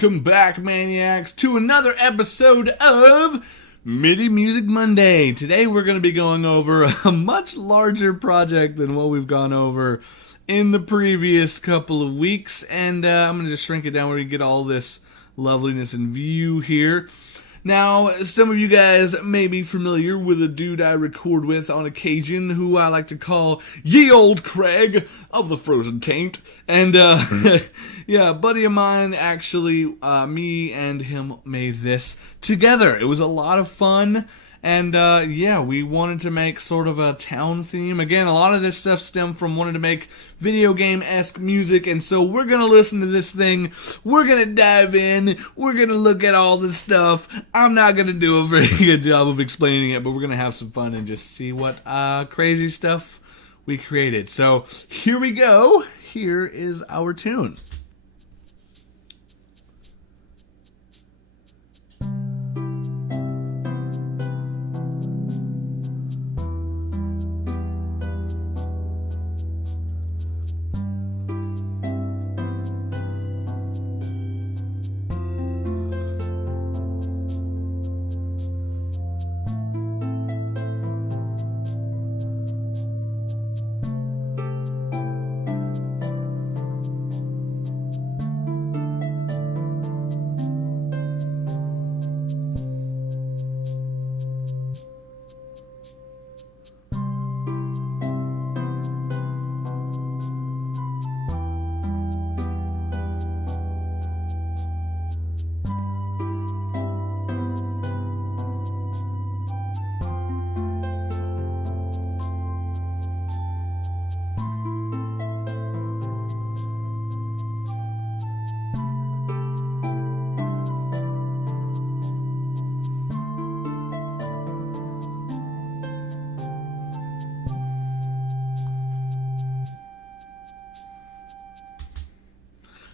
Welcome back, Maniacs, to another episode of Midi Music Monday. Today we're going to be going over a much larger project than what we've gone over in the previous couple of weeks. And I'm going to just shrink it down where you get all this loveliness in view here. Now, some of you guys may be familiar with a dude I record with on occasion who I like to call Ye Old Craig of the Frozen Taint. And, yeah, a buddy of mine, actually, me and him made this together. It was a lot of fun. And, yeah, we wanted to make sort of a town theme. Again, a lot of this stuff stemmed from wanting to make video game-esque music, and so we're gonna listen to this thing, we're gonna dive in, we're gonna look at all this stuff. I'm not gonna do a very good job of explaining it, but we're gonna have some fun and just see what crazy stuff we created. So, here we go. Here is our tune.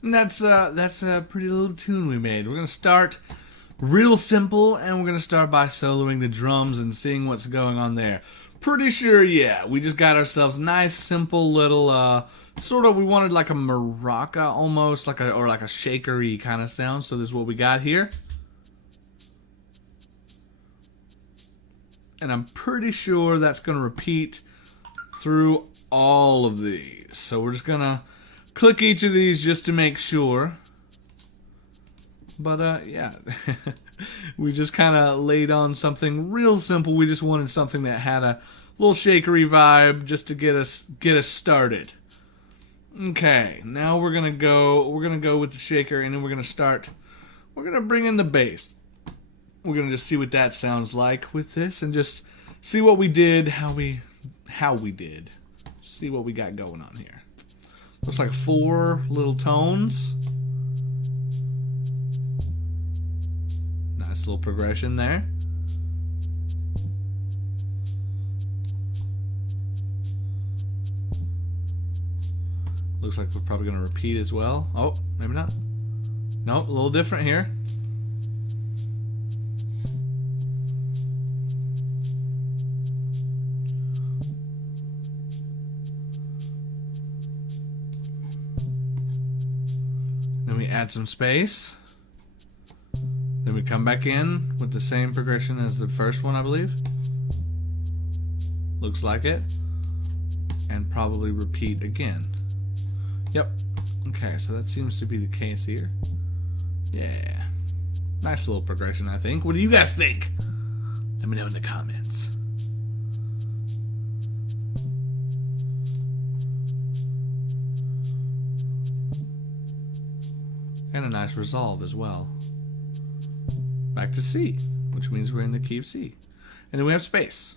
And that's a pretty little tune we made. We're going to start real simple, and we're going to start by soloing the drums and seeing what's going on there. Pretty sure, yeah, we just got ourselves nice, simple little, sort of, we wanted like a maraca almost, or like a shakery kind of sound, so this is what we got here. And I'm pretty sure that's going to repeat through all of these. So we're just going to click each of these just to make sure. But, yeah. We just kind of laid on something real simple. We just wanted something that had a little shakery vibe just to get us started. Okay, now we're going to go with the shaker, and then we're going to bring in the bass. We're going to just see what that sounds like with this and just see what we did, how we did. See what we got going on here. Looks like 4 little tones. Nice little progression there. Looks like we're probably going to repeat as well. Oh, maybe not. Nope, a little different here. Then we add some space. Then we come back in with the same progression as the first one, I believe. Looks like it. And probably repeat again. Yep. Okay, so that seems to be the case here. Yeah. Nice little progression, I think. What do you guys think? Let me know in the comments. And a nice resolve as well. Back to C, which means we're in the key of C. And then we have space.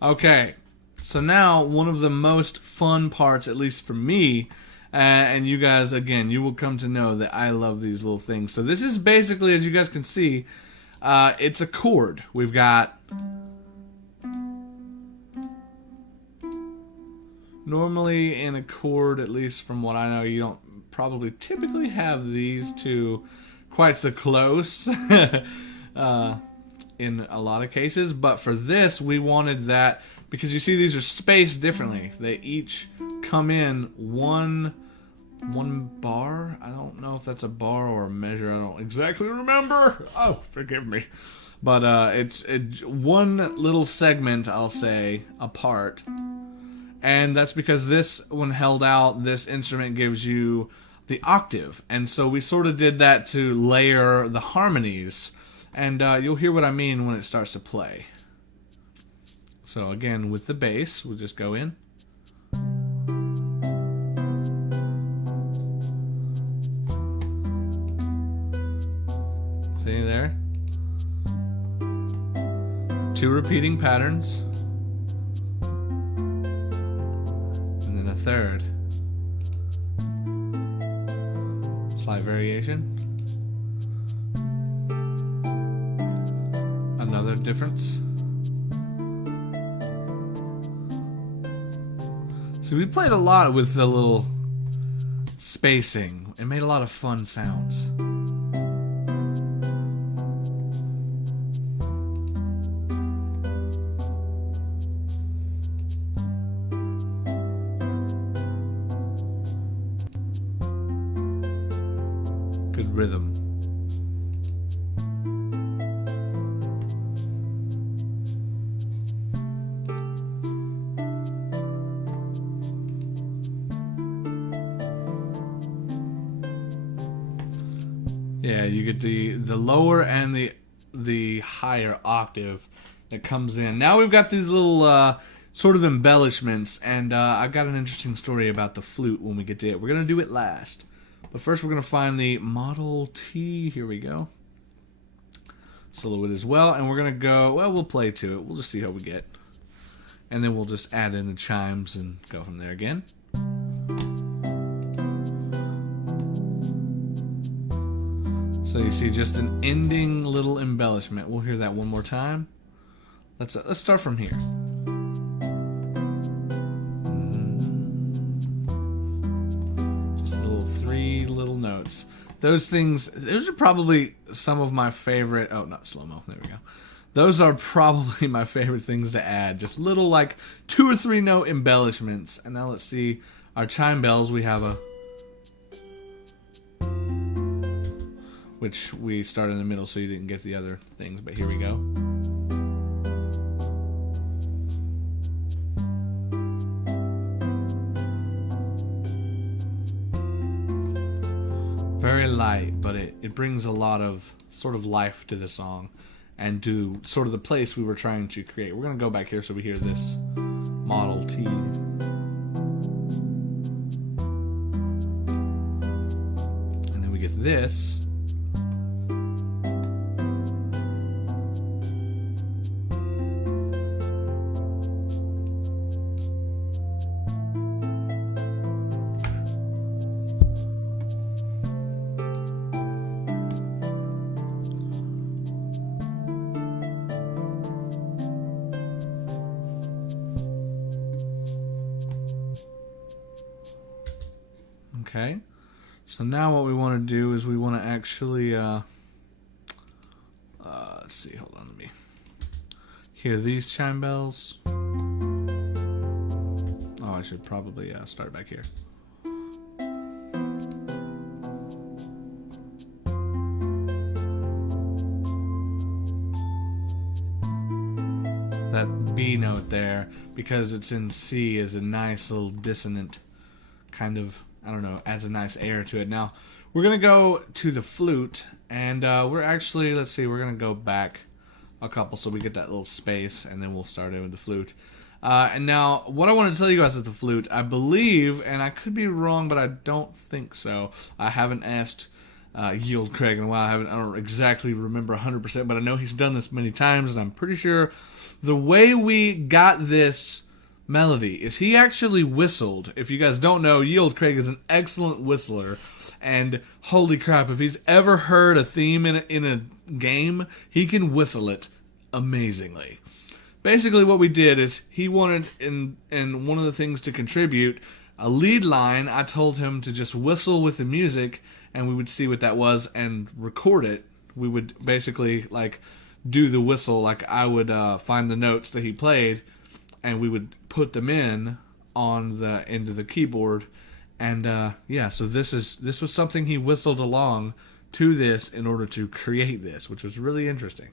Okay, so now one of the most fun parts, at least for me, and you guys, again, you will come to know that I love these little things. So this is basically, as you guys can see, it's a chord. We've got... Normally in a chord, at least from what I know, you don't probably typically have these two quite so close in a lot of cases, but for this we wanted that because you see these are spaced differently. They each come in one one bar. I don't know if that's a bar or a measure. I don't exactly remember. Oh, forgive me. But it's one little segment, I'll say, apart. And that's because this, when held out, this instrument gives you the octave. And so we sort of did that to layer the harmonies. And you'll hear what I mean when it starts to play. So again, with the bass, we'll just go in. See there? 2 repeating patterns. And then a third. Slight variation. Another difference. So we played a lot with the little spacing. It made a lot of fun sounds. Good rhythm. Yeah, you get the lower and the higher octave that comes in. Now we've got these little sort of embellishments, and I've got an interesting story about the flute when we get to it. We're going to do it last. But first we're going to find the Model T. Here we go. Solo it as well, and we're going to go, well, we'll play to it. We'll just see how we get. And then we'll just add in the chimes and go from there again. So you see just an ending little embellishment. We'll hear that one more time. Let's start from here. Just little 3 little notes. Those are probably some of my favorite. Oh, not slow-mo. There we go. Those are probably my favorite things to add. Just little like 2 or 3 note embellishments. And now let's see our chime bells. We have a, which we started in the middle so you didn't get the other things, but here we go. Very light, but it brings a lot of sort of life to the song and to sort of the place we were trying to create. We're going to go back here so we hear this Model T. And then we get this. Okay, so now what we want to do is we want to actually, let's see, hold on, let me hear these chime bells. Oh, I should probably start back here. That B note there, because it's in C, is a nice little dissonant kind of, I don't know, adds a nice air to it. Now, we're going to go to the flute, and we're actually, let's see, we're going to go back a couple so we get that little space, and then we'll start in with the flute. And now, what I want to tell you guys with the flute, I believe, and I could be wrong, but I don't think so. I haven't asked Yield Craig in a while. I don't exactly remember 100%, but I know he's done this many times, and I'm pretty sure the way we got this melody is he actually whistled. If you guys don't know, Yield Craig is an excellent whistler, and holy crap, if he's ever heard a theme in a game, he can whistle it amazingly. Basically what we did is he wanted, in one of the things to contribute, a lead line. I told him to just whistle with the music, and we would see what that was and record it. We would basically like do the whistle, like I would find the notes that he played, and we would put them in on the end of the keyboard, And yeah, so this was something he whistled along to this in order to create this, which was really interesting.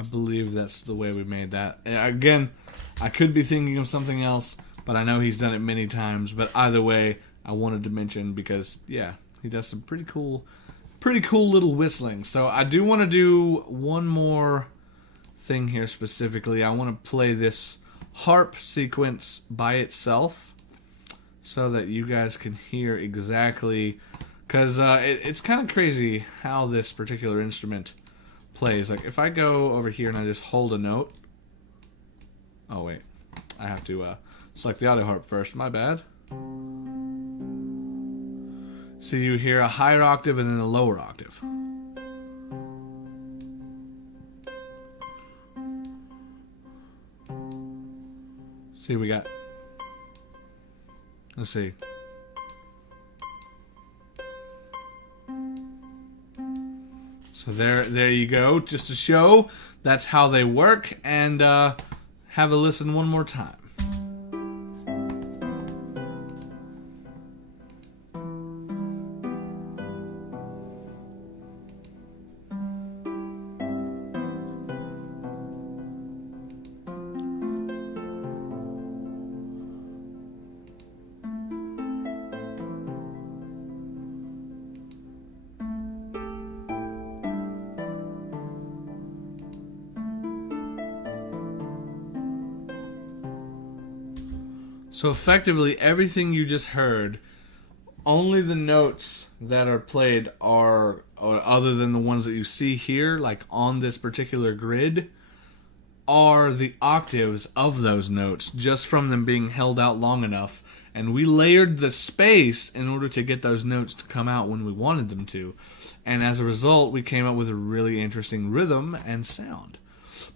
I believe that's the way we made that. Again, I could be thinking of something else, but I know he's done it many times. But either way, I wanted to mention because, yeah, he does some pretty cool little whistling. So I do want to do one more thing here specifically. I want to play this harp sequence by itself so that you guys can hear exactly, because it's kind of crazy how this particular instrument plays. Like if I go over here and I just hold a note. Oh wait, I have to select the audio harp first. My bad. So you hear a higher octave and then a lower octave. See, we got. Let's see. So there you go, just to show that's how they work, and have a listen one more time. So effectively, everything you just heard, only the notes that are played are, or other than the ones that you see here, like on this particular grid, are the octaves of those notes, just from them being held out long enough. And we layered the space in order to get those notes to come out when we wanted them to. And as a result, we came up with a really interesting rhythm and sound.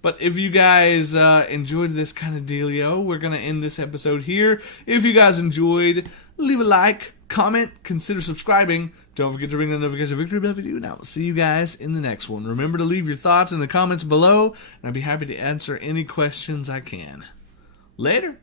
But if you guys enjoyed this kind of dealio, we're going to end this episode here. If you guys enjoyed, leave a like, comment, consider subscribing. Don't forget to ring the notification victory bell video, and I will see you guys in the next one. Remember to leave your thoughts in the comments below, and I'd be happy to answer any questions I can. Later.